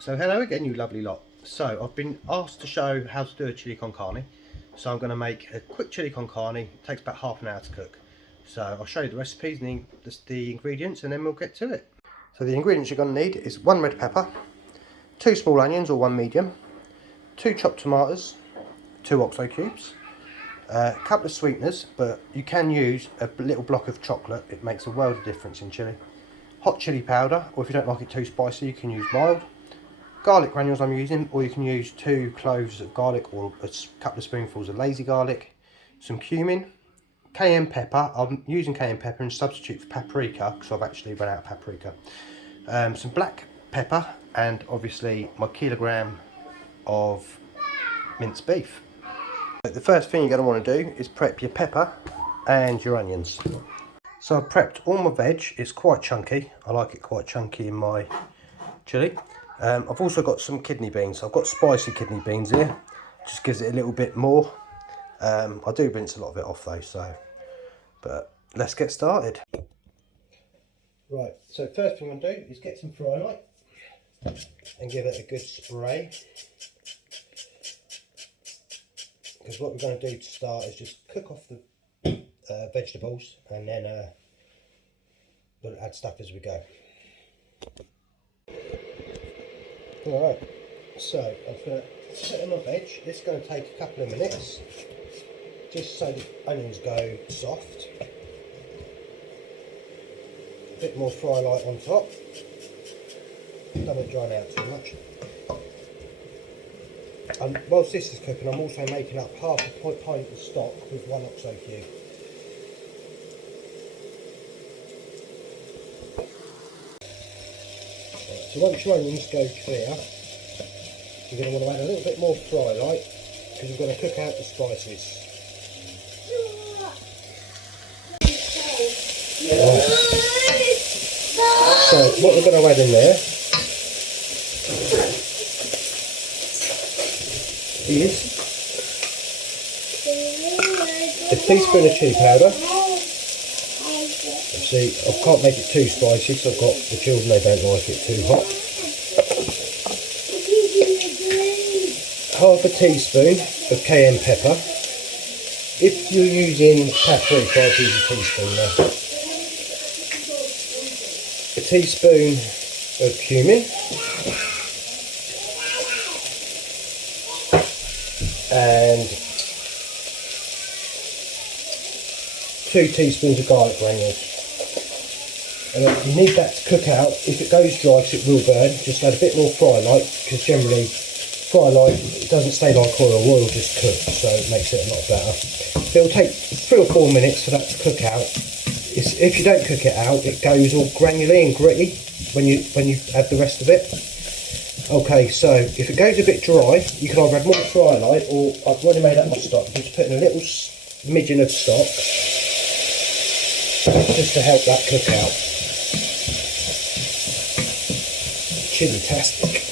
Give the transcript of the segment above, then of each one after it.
So hello again, you lovely lot. So I've been asked to show how to do a chili con carne. So I'm going to make a quick chili con carne. It takes about half an hour to cook. So I'll show you the recipes and the ingredients, and then we'll get to it. So the ingredients you're going to need is 1 red pepper, 2 small onions or 1 medium, 2 chopped tomatoes, 2 oxo cubes, a couple of sweeteners, but you can use a little block of chocolate. It makes a world of difference in chili. Hot chili powder, or if you don't like it too spicy, you can use mild. Garlic granules I'm using, or you can use 2 cloves of garlic or a couple of spoonfuls of lazy garlic, some cumin, cayenne pepper. I'm using cayenne pepper and substitute for paprika because I've actually run out of paprika. Some black pepper, and obviously my kilogram of minced beef. The first thing you're going to want to do is prep your pepper and your onions. So I've prepped all my veg. It's quite chunky. I like it quite chunky in my chili. I've also got some kidney beans. I've got spicy kidney beans here. Just gives it a little bit more. I do rinse a lot of it off though, but let's get started. Right, so first thing I'm going to do is get some fry light and give it a good spray. Because what we're going to do to start is just cook off the vegetables, and then we'll add stuff as we go. Alright, so I'm going to set in my veg. This is going to take a couple of minutes, just so the onions go soft. A bit more fry light on top. Don't dry out too much. And whilst this is cooking, I'm also making up half a pint of stock with 1 oxo cube. So once your onions go clear, you're going to want to add a little bit more fry light because we're going to cook out the spices. Right. So what we're going to add in there is a teaspoon of chili powder. See, I can't make it too spicy because I've got the children, they don't like it too hot. Half a teaspoon of cayenne pepper. If you're using paprika, I'd use a teaspoon there. A teaspoon of cumin. And 2 teaspoons of garlic granules. And you need that to cook out. If it goes dry, because it will burn, just add a bit more fry light, because generally fry light, it doesn't stay like oil. Oil just cooks, so it makes it a lot better. So it'll take 3 or 4 minutes for that to cook out. If you don't cook it out, it goes all granular and gritty when you add the rest of it. Okay, so if it goes a bit dry, you can either add more fry light, or I've already made up my stock. I'm just putting a little smidgen of stock just to help that cook out. Chili-tastic.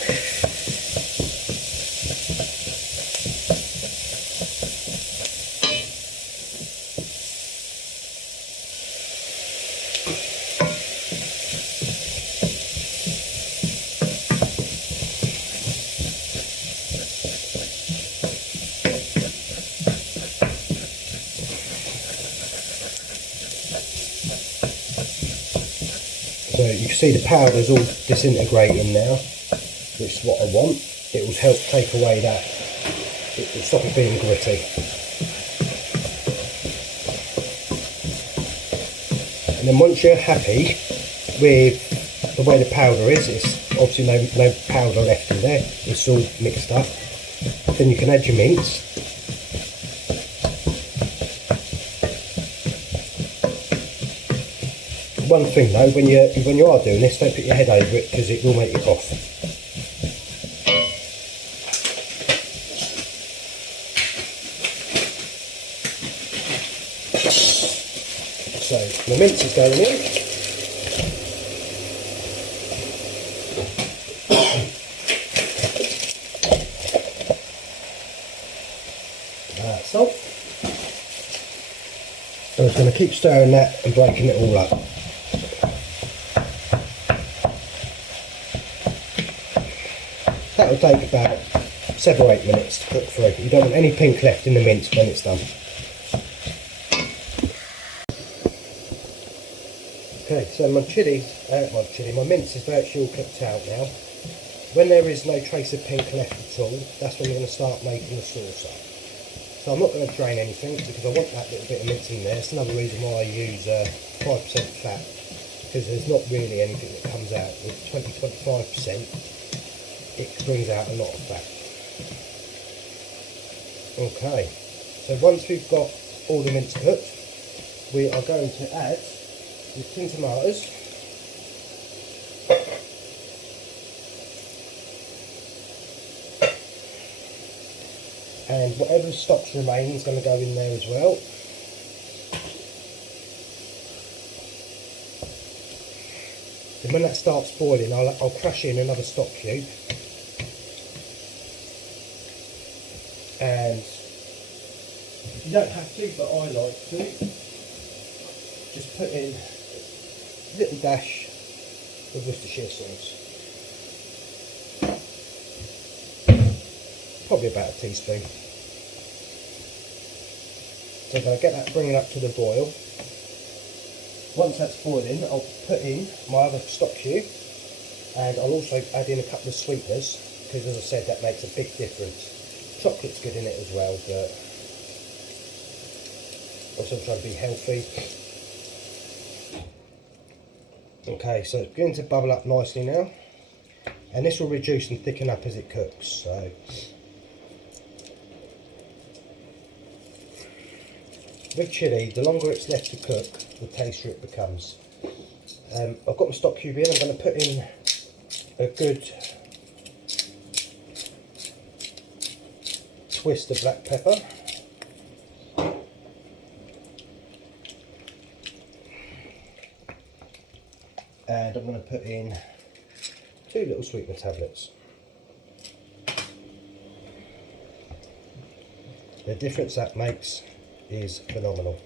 So you can see the powder's all disintegrating now, which is what I want. It will help take away that, it will stop it being gritty. And then once you're happy with the way the powder is, it's obviously no powder left in there, it's all mixed up. Then you can add your mince. One thing though, when you are doing this, don't put your head over it because it will make you cough. So the mince is going in. Salt. I'm just going to keep stirring that and breaking it all up. That will take about 7 or 8 minutes to cook through. You don't want any pink left in the mince when it's done. Okay, so my mince is virtually all cooked out now. When there is no trace of pink left at all, that's when we're going to start making the sauce up. So I'm not going to drain anything because I want that little bit of mince in there. It's another reason why I use 5% fat, because there's not really anything that comes out. With 20-25%, it brings out a lot of fat. Okay, so once we've got all the mince cooked, we are going to add the tin tomatoes, and whatever stocks remain is going to go in there as well. And when that starts boiling, I'll crush in another stock cube, and you don't have to, but I like to. Just put in a little dash of Worcestershire sauce, probably about a teaspoon. So I'm going to get that bringing up to the boil. Once that's boiling, I'll put in my other stock cube, and I'll also add in a couple of sweeteners, because as I said, that makes a big difference. Chocolate's good in it as well, but also trying to be healthy. Okay, so it's beginning to bubble up nicely now, and this will reduce and thicken up as it cooks. So with chilli, the longer it's left to cook, the tastier it becomes. I've got my stock cube in. I'm going to put in a good twist of black pepper, and I'm going to put in 2 little sweetener tablets. The difference that makes is phenomenal.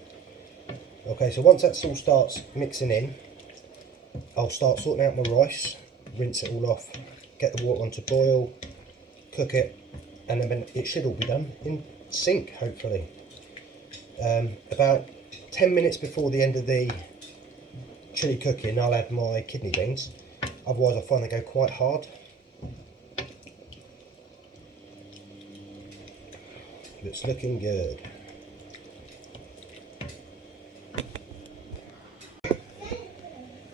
Okay, so once that all starts mixing in, I'll start sorting out my rice, rinse it all off, get the water on to boil, cook it, and then it should all be done in sync, hopefully. About 10 minutes before the end of the chilli cooking, I'll add my kidney beans, otherwise I find they go quite hard. It's looking good.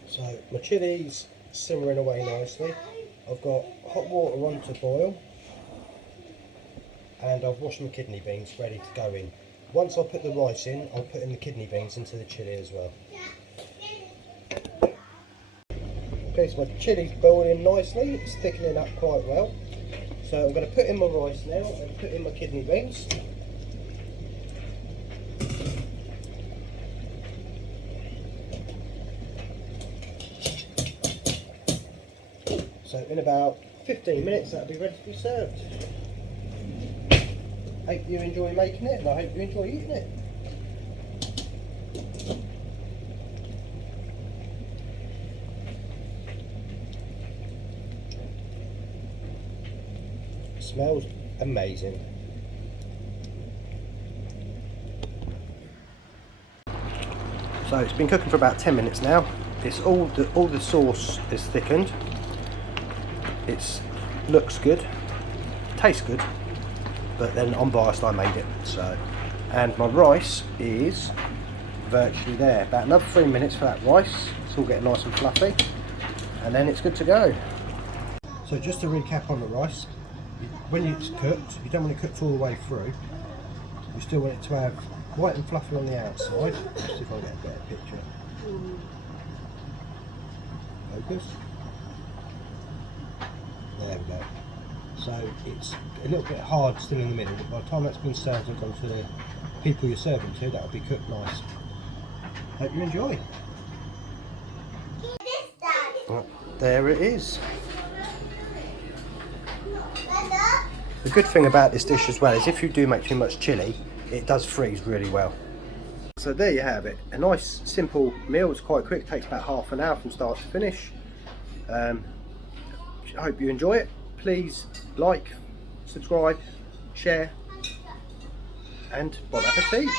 So my chilli's simmering away nicely. I've got hot water on to boil, and I've washed my kidney beans ready to go in. Once I put the rice in, I'll put in the kidney beans into the chilli as well. Okay, so my chilli's boiling nicely, it's thickening up quite well. So I'm going to put in my rice now and put in my kidney beans. So in about 15 minutes that'll be ready to be served. Hope you enjoy making it, and I hope you enjoy eating it. It smells amazing. So it's been cooking for about 10 minutes now. It's all the sauce is thickened. It looks good, tastes good, but then I'm biased, I made it. So, and my rice is virtually there. About another 3 minutes for that rice. It's all getting nice and fluffy, and then it's good to go. So just to recap on the rice, when it's cooked, you don't want it cooked all the way through. You still want it to have white and fluffy on the outside. Let's see if I get a better picture. Focus. There we go. So it's a little bit hard still in the middle, but by the time that's been served and gone to the people you're serving to, that'll be cooked nice. Hope you enjoy. There it is. The good thing about this dish as well is if you do make too much chilli, it does freeze really well. So there you have it. A nice simple meal. It's quite quick, takes about half an hour from start to finish. I hope you enjoy it. please like, subscribe, share, and bon appetit.